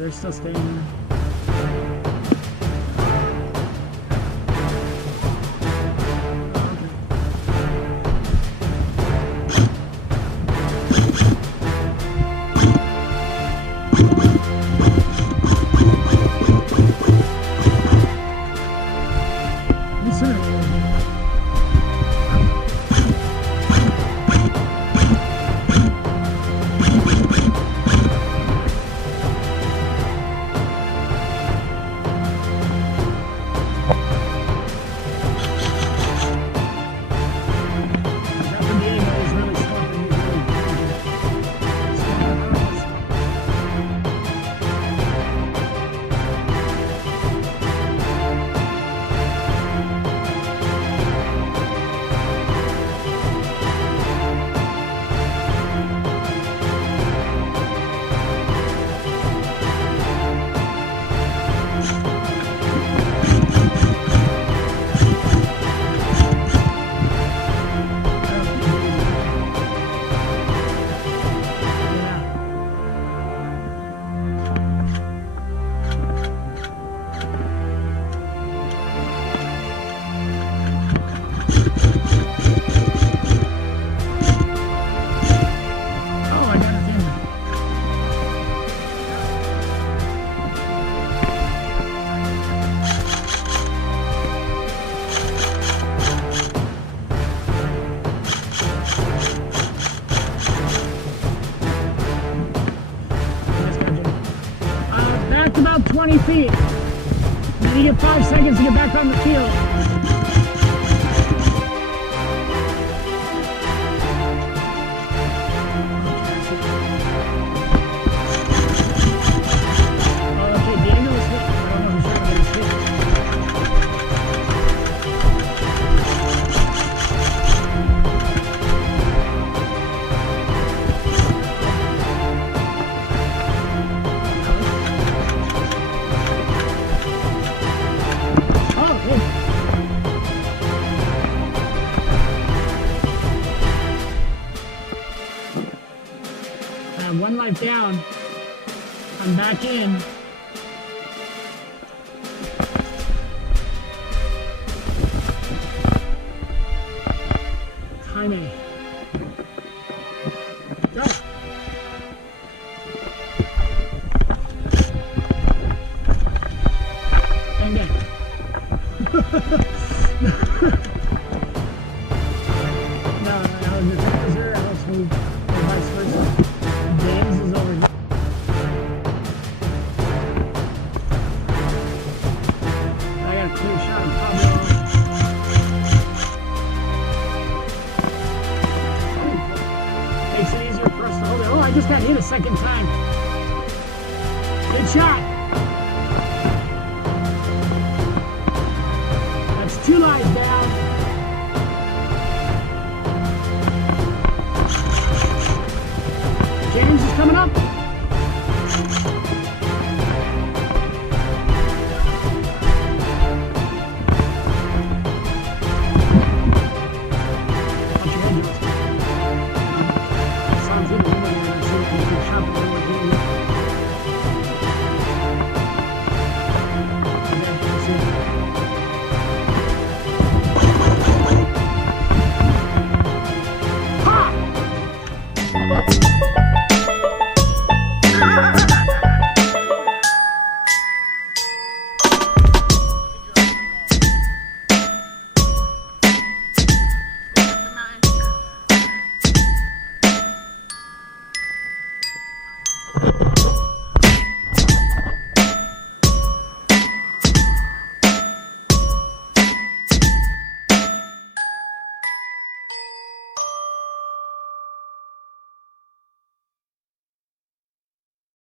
they're still staying there. About 20 feet. And then you get 5 seconds to get back on the field. Okay, Daniel is hit. I don't know who's trying to get his hit. One life down. I'm back in. Timing. Go. Bang bang. No, the diffuser helps me, or vice versa. James is over here. I got a clear shot of Pablo. Makes it easier for us to hold it. Oh, I just got hit a second time. Good shot. That's 2 lives down. James is coming up.